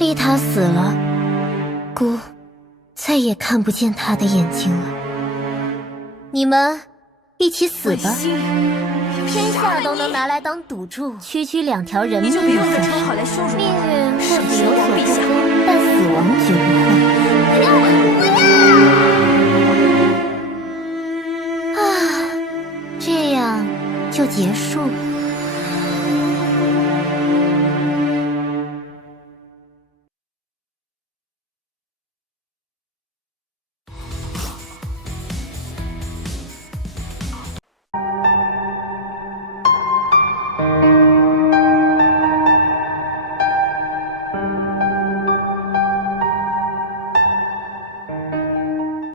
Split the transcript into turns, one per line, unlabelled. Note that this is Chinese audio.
丽塔死了，孤再也看不见她的眼睛了。你们一起死吧，天下都能拿来当赌注，区区两条人命。命运或许有所不同，但死亡绝不会。啊，这样就结束了。